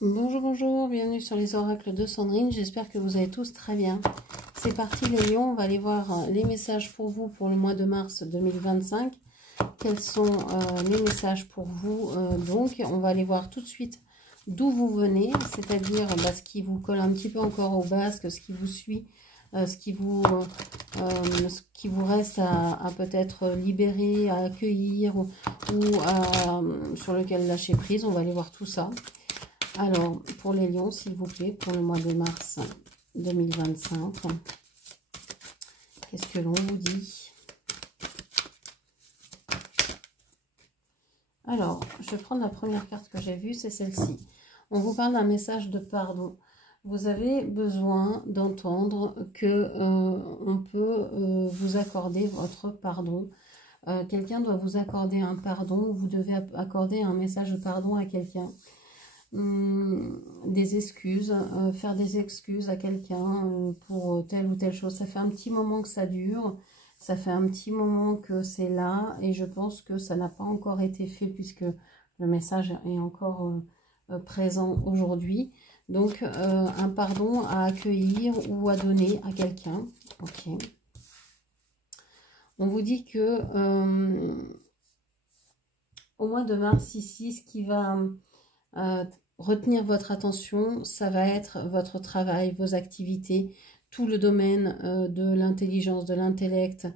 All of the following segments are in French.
Bonjour, bonjour, bienvenue sur les oracles de Sandrine, j'espère que vous allez tous très bien. C'est parti les lions, on va aller voir les messages pour vous pour le mois de mars 2025. Quels sont les messages pour vous donc, on va aller voir tout de suite d'où vous venez, c'est-à-dire ce qui vous colle un petit peu encore au basque, ce qui vous suit, ce qui vous reste à peut-être libérer, à accueillir ou sur lequel lâcher prise. On va aller voir tout ça. Alors, pour les lions, s'il vous plaît, pour le mois de mars 2025, qu'est-ce que l'on vous dit? Alors, je vais prendre la première carte que j'ai vue, c'est celle-ci. On vous parle d'un message de pardon. Vous avez besoin d'entendre que on peut vous accorder votre pardon. Quelqu'un doit vous accorder un pardon, vous devez accorder un message de pardon à quelqu'un. Des excuses, faire des excuses à quelqu'un pour telle ou telle chose. Ça fait un petit moment que ça dure, ça fait un petit moment que c'est là et je pense que ça n'a pas encore été fait puisque le message est encore présent aujourd'hui. Donc un pardon à accueillir ou à donner à quelqu'un. Ok. On vous dit que au mois de mars ici, ce qui va retenir votre attention, ça va être votre travail, vos activités, tout le domaine de l'intelligence, de l'intellect,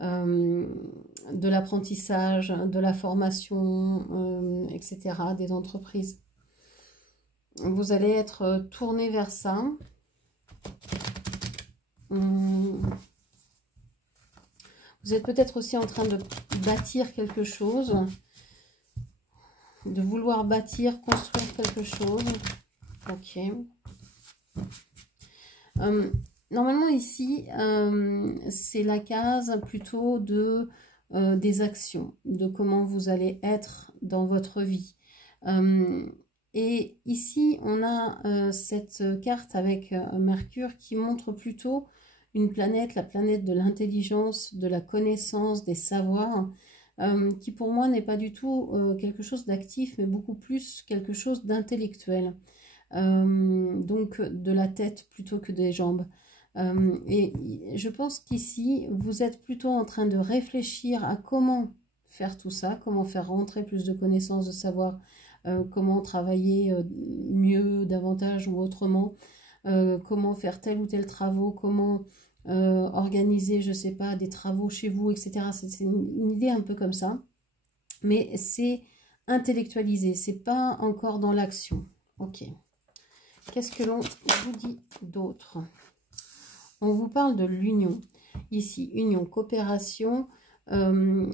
de l'apprentissage, de la formation, etc., des entreprises. Vous allez être tourné vers ça. Vous êtes peut-être aussi en train de bâtir quelque chose, de vouloir bâtir, construire quelque chose. Ok. Normalement ici, c'est la case plutôt de des actions, de comment vous allez être dans votre vie. Et ici, on a cette carte avec Mercure qui montre plutôt une planète, la planète de l'intelligence, de la connaissance, des savoirs, qui pour moi n'est pas du tout quelque chose d'actif, mais beaucoup plus quelque chose d'intellectuel. Donc de la tête plutôt que des jambes. Et je pense qu'ici, vous êtes plutôt en train de réfléchir à comment faire tout ça, comment faire rentrer plus de connaissances, de savoir comment travailler mieux, davantage ou autrement, comment faire tel ou tel travaux, comment organiser, je sais pas, des travaux chez vous, etc. C'est une idée un peu comme ça, mais c'est intellectualisé, c'est pas encore dans l'action. Ok. Qu'est-ce que l'on vous dit d'autre? On vous parle de l'union. Ici, union, coopération,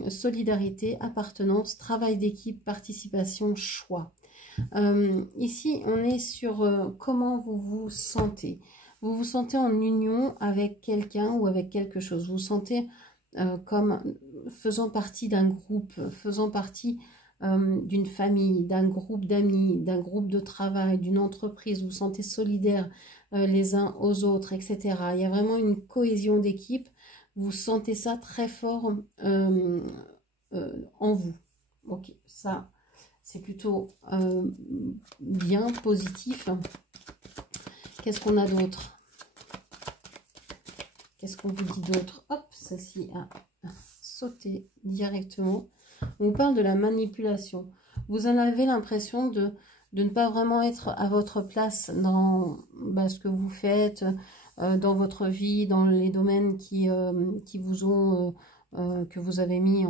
solidarité, appartenance, travail d'équipe, participation, choix. Ici, on est sur comment vous vous sentez. Vous vous sentez en union avec quelqu'un ou avec quelque chose. Vous vous sentez comme faisant partie d'un groupe, faisant partie d'une famille, d'un groupe d'amis, d'un groupe de travail, d'une entreprise. Vous vous sentez solidaires les uns aux autres, etc. Il y a vraiment une cohésion d'équipe. Vous sentez ça très fort en vous. Ok, ça... c'est plutôt bien, positif. Qu'est-ce qu'on a d'autre? Qu'est-ce qu'on vous dit d'autre? Hop, celle-ci a sauté directement. On vous parle de la manipulation. Vous en avez l'impression de ne pas vraiment être à votre place dans ce que vous faites, dans votre vie, dans les domaines qui vous ont, que vous avez mis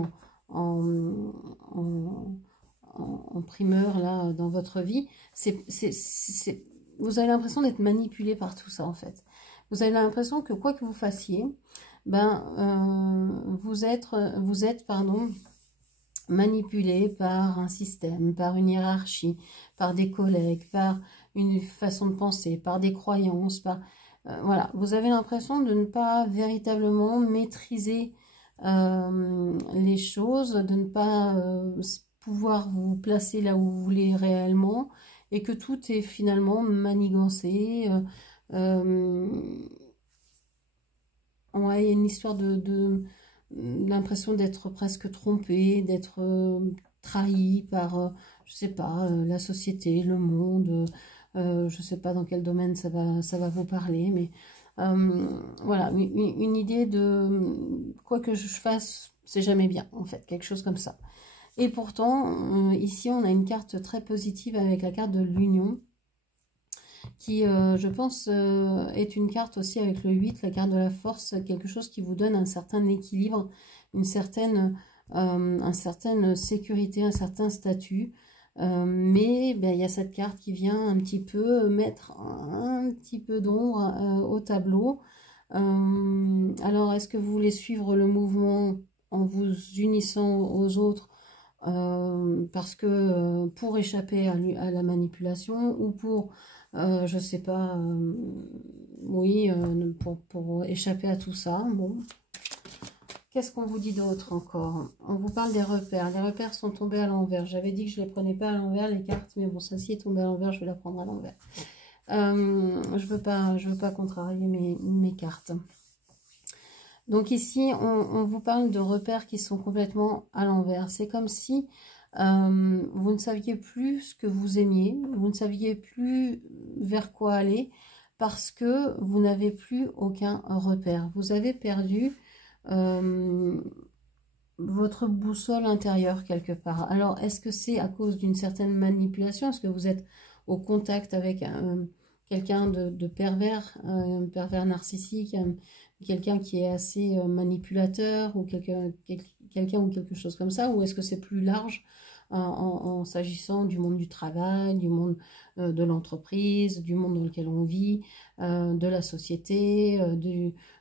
en primeur là dans votre vie. Vous avez l'impression d'être manipulé par tout ça en fait. Vous avez l'impression que quoi que vous fassiez, vous êtes manipulé par un système, par une hiérarchie, par des collègues, par une façon de penser, par des croyances, voilà. Vous avez l'impression de ne pas véritablement maîtriser les choses, de ne pas pouvoir vous placer là où vous voulez réellement, et que tout est finalement manigancé. Ouais, il y a une histoire de l'impression d'être presque trompé, d'être trahi par, je sais pas, la société, le monde, Je ne sais pas dans quel domaine ça va vous parler, mais voilà, une idée de quoi que je fasse, c'est jamais bien, en fait, quelque chose comme ça. Et pourtant, ici, on a une carte très positive avec la carte de l'union, qui, je pense, est une carte aussi avec le 8, la carte de la force, quelque chose qui vous donne un certain équilibre, une certaine sécurité, un certain statut. Mais ben, il y a cette carte qui vient un petit peu mettre un petit peu d'ombre au tableau. Alors, est-ce que vous voulez suivre le mouvement en vous unissant aux autres parce que pour échapper à la manipulation ou pour, je sais pas, oui, pour échapper à tout ça. Bon. Qu'est-ce qu'on vous dit d'autre encore? On vous parle des repères. Les repères sont tombés à l'envers. J'avais dit que je ne les prenais pas à l'envers, les cartes, mais bon, celle-ci est tombée à l'envers, je vais la prendre à l'envers. Je veux pas contrarier mes cartes. Donc ici, on vous parle de repères qui sont complètement à l'envers. C'est comme si vous ne saviez plus ce que vous aimiez, vous ne saviez plus vers quoi aller, parce que vous n'avez plus aucun repère. Vous avez perdu votre boussole intérieure quelque part. Alors, est-ce que c'est à cause d'une certaine manipulation? Est-ce que vous êtes au contact avec quelqu'un de pervers, un pervers narcissique, quelqu'un qui est assez manipulateur, ou quelqu'un ou quelque chose comme ça? Ou est-ce que c'est plus large en s'agissant du monde du travail, du monde de l'entreprise, du monde dans lequel on vit, de la société,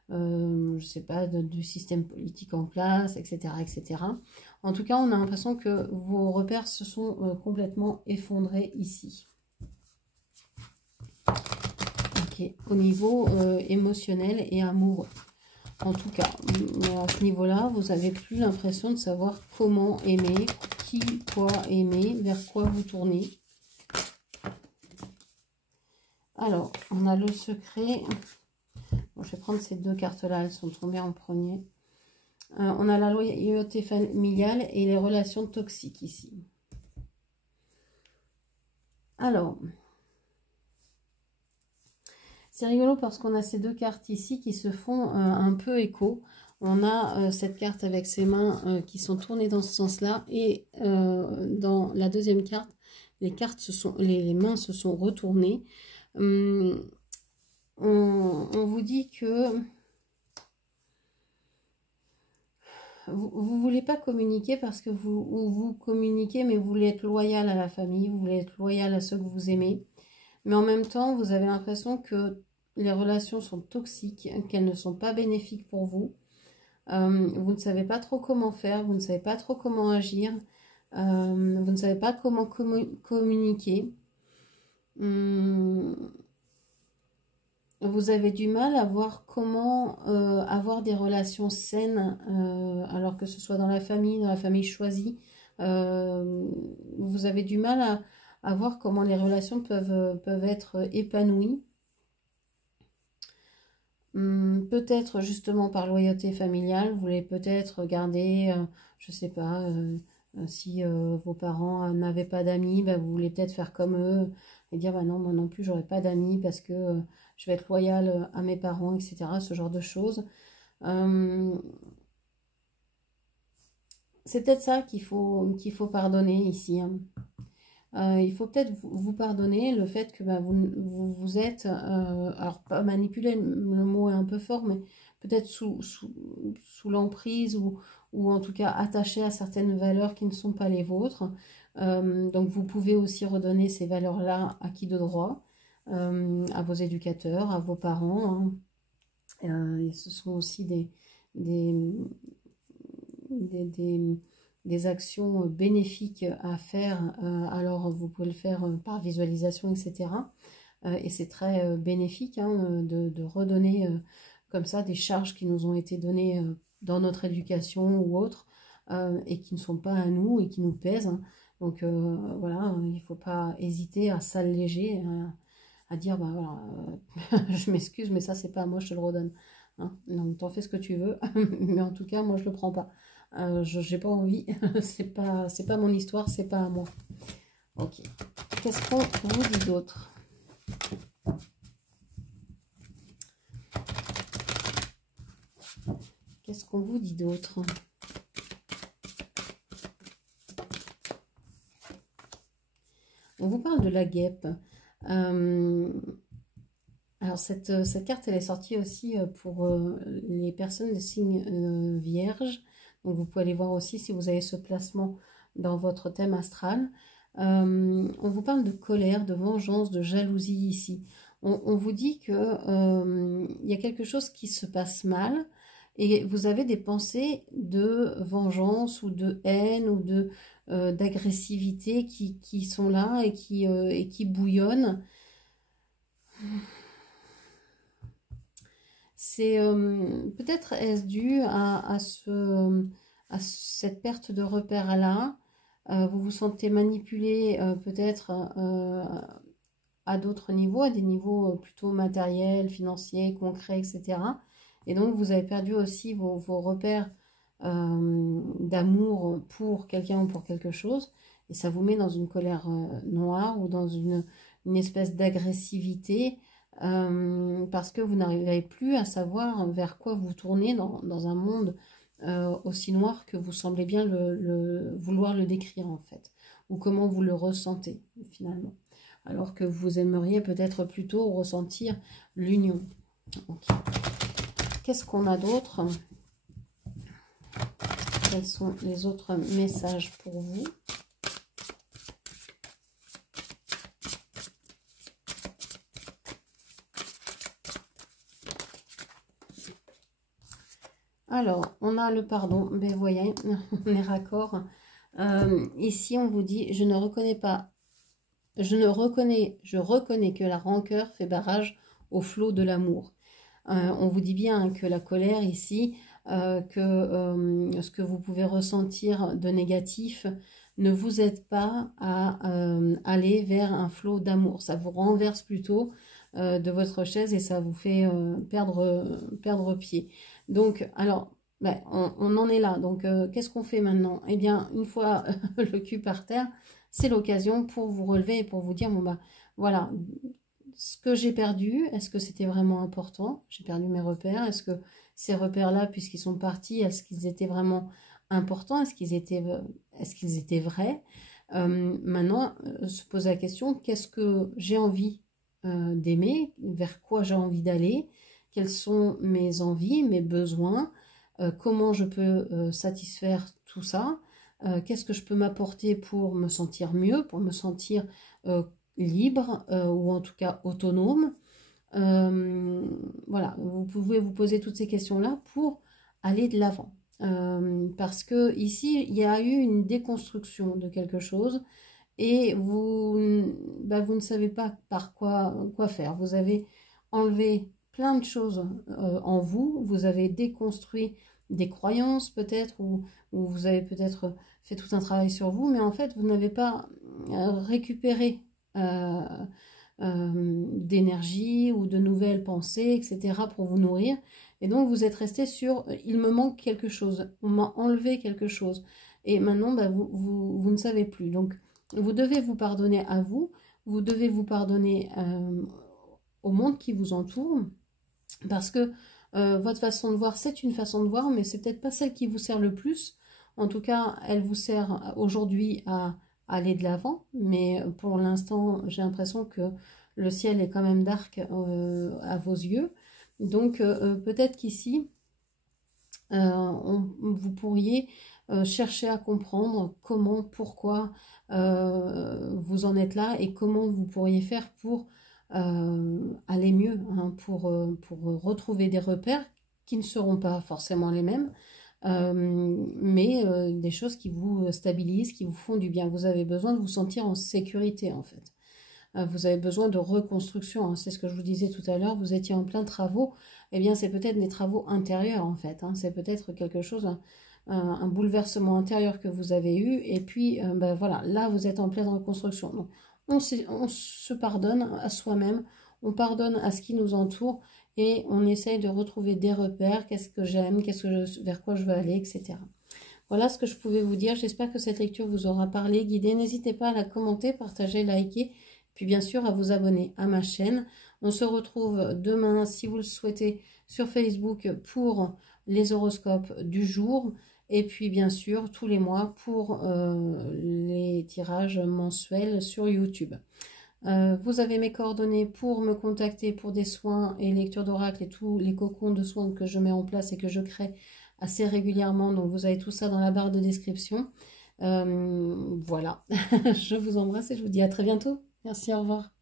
je sais pas, du système politique en place, etc., etc. En tout cas, on a l'impression que vos repères se sont complètement effondrés ici. Ok, au niveau émotionnel et amoureux. En tout cas, à ce niveau-là, vous n'avez plus l'impression de savoir comment aimer, qui, quoi aimer, vers quoi vous tournez. Alors, on a le secret. Bon, je vais prendre ces deux cartes-là, elles sont tombées en premier. On a la loyauté familiale et les relations toxiques ici. Alors, c'est rigolo parce qu'on a ces deux cartes ici qui se font un peu écho. On a cette carte avec ses mains qui sont tournées dans ce sens-là. Et dans la deuxième carte, les mains se sont retournées. On vous dit que vous ne voulez pas communiquer parce que vous communiquez, mais vous voulez être loyal à la famille, vous voulez être loyal à ceux que vous aimez. Mais en même temps, vous avez l'impression que les relations sont toxiques, qu'elles ne sont pas bénéfiques pour vous. Vous ne savez pas trop comment faire, vous ne savez pas trop comment agir, vous ne savez pas comment communiquer. Vous avez du mal à voir comment avoir des relations saines, alors que ce soit dans la famille choisie. Vous avez du mal à voir comment les relations peuvent être épanouies. Peut-être justement par loyauté familiale, vous voulez peut-être garder, je sais pas, si vos parents n'avaient pas d'amis, bah, vous voulez peut-être faire comme eux et dire bah non, moi non plus j'aurai pas d'amis parce que je vais être loyale à mes parents, etc. Ce genre de choses. C'est peut-être ça qu'il faut pardonner ici, hein. Il faut peut-être vous pardonner le fait que bah, vous êtes, alors pas manipulé, le mot est un peu fort, mais peut-être sous l'emprise ou en tout cas attaché à certaines valeurs qui ne sont pas les vôtres. Donc vous pouvez aussi redonner ces valeurs-là à qui de droit, à vos éducateurs, à vos parents, hein. Et ce sont aussi des actions bénéfiques à faire, alors vous pouvez le faire par visualisation, etc. Et c'est très bénéfique, hein, de redonner comme ça des charges qui nous ont été données dans notre éducation ou autre, et qui ne sont pas à nous et qui nous pèsent, hein. Donc voilà, il ne faut pas hésiter à s'alléger, à dire bah voilà, je m'excuse, mais ça c'est pas à moi, je te le redonne, hein. Donc t'en fais ce que tu veux, mais en tout cas moi je le prends pas. J'ai pas envie, c'est pas mon histoire, c'est pas à moi. Ok, qu'est-ce qu'on vous dit d'autre? Qu'est-ce qu'on vous dit d'autre? On vous parle de la guêpe. Alors, cette carte, elle est sortie aussi pour les personnes de signe vierge. Donc, vous pouvez aller voir aussi si vous avez ce placement dans votre thème astral. On vous parle de colère, de vengeance, de jalousie ici. On vous dit que il y a quelque chose qui se passe mal et vous avez des pensées de vengeance ou de haine ou d'agressivité qui sont là et qui bouillonnent. C'est peut-être est-ce dû à cette perte de repère-là. Vous vous sentez manipulé peut-être à d'autres niveaux, à des niveaux plutôt matériels, financiers, concrets, etc. Et donc vous avez perdu aussi vos repères d'amour pour quelqu'un ou pour quelque chose. Et ça vous met dans une colère noire ou dans une espèce d'agressivité parce que vous n'arrivez plus à savoir vers quoi vous tournez dans un monde aussi noir que vous semblez bien vouloir le décrire en fait, ou comment vous le ressentez finalement, alors que vous aimeriez peut-être plutôt ressentir l'union. Okay. Qu'est-ce qu'on a d'autre? Quels sont les autres messages pour vous? Alors, on a le pardon, mais vous voyez, on est raccord. Ici, on vous dit, je reconnais que la rancœur fait barrage au flot de l'amour. On vous dit bien que la colère ici, ce que vous pouvez ressentir de négatif ne vous aide pas à aller vers un flot d'amour. Ça vous renverse plutôt de votre chaise et ça vous fait perdre pied. Donc, alors, ben, on en est là. Donc, qu'est-ce qu'on fait maintenant? Eh bien, une fois le cul par terre, c'est l'occasion pour vous relever et pour vous dire, bon, bah, voilà, ce que j'ai perdu, est-ce que c'était vraiment important? J'ai perdu mes repères. Est-ce que ces repères-là, puisqu'ils sont partis, est-ce qu'ils étaient vraiment importants? Est-ce qu'ils étaient vrais? Maintenant, se poser la question, qu'est-ce que j'ai envie d'aimer? Vers quoi j'ai envie d'aller? Quelles sont mes envies, mes besoins? Comment je peux satisfaire tout ça? Qu'est-ce que je peux m'apporter pour me sentir mieux, pour me sentir libre ou en tout cas autonome? Voilà, vous pouvez vous poser toutes ces questions-là pour aller de l'avant. Parce que ici, il y a eu une déconstruction de quelque chose et vous ne savez pas par quoi faire. Vous avez enlevé plein de choses en vous, vous avez déconstruit des croyances peut-être, ou vous avez peut-être fait tout un travail sur vous, mais en fait, vous n'avez pas récupéré d'énergie ou de nouvelles pensées, etc. pour vous nourrir. Et donc, vous êtes resté sur « il me manque quelque chose, on m'a enlevé quelque chose ». Et maintenant, vous ne savez plus. Donc, vous devez vous pardonner à vous, vous devez vous pardonner au monde qui vous entoure, parce que votre façon de voir, c'est une façon de voir, mais c'est peut-être pas celle qui vous sert le plus. En tout cas, elle vous sert aujourd'hui à aller de l'avant, mais pour l'instant, j'ai l'impression que le ciel est quand même dark à vos yeux. Donc, peut-être qu'ici, vous pourriez chercher à comprendre comment, pourquoi vous en êtes là et comment vous pourriez faire pour aller mieux, hein, pour retrouver des repères qui ne seront pas forcément les mêmes, mais des choses qui vous stabilisent, qui vous font du bien. Vous avez besoin de vous sentir en sécurité en fait. Vous avez besoin de reconstruction, hein. C'est ce que je vous disais tout à l'heure, vous étiez en plein travaux, eh bien c'est peut-être des travaux intérieurs en fait, hein. C'est peut-être quelque chose, un bouleversement intérieur que vous avez eu, et puis voilà, là vous êtes en pleine reconstruction. Donc, on se pardonne à soi-même, on pardonne à ce qui nous entoure, et on essaye de retrouver des repères, qu'est-ce que j'aime, vers quoi je veux aller, etc. Voilà ce que je pouvais vous dire, j'espère que cette lecture vous aura parlé, guidé. N'hésitez pas à la commenter, partager, liker, Puis bien sûr, à vous abonner à ma chaîne. On se retrouve demain, si vous le souhaitez, sur Facebook pour les horoscopes du jour. Et puis bien sûr, tous les mois pour les tirages mensuels sur YouTube. Vous avez mes coordonnées pour me contacter pour des soins et lecture d'oracle et tous les cocons de soins que je mets en place et que je crée assez régulièrement. Donc vous avez tout ça dans la barre de description. Voilà, je vous embrasse et je vous dis à très bientôt. Merci, au revoir.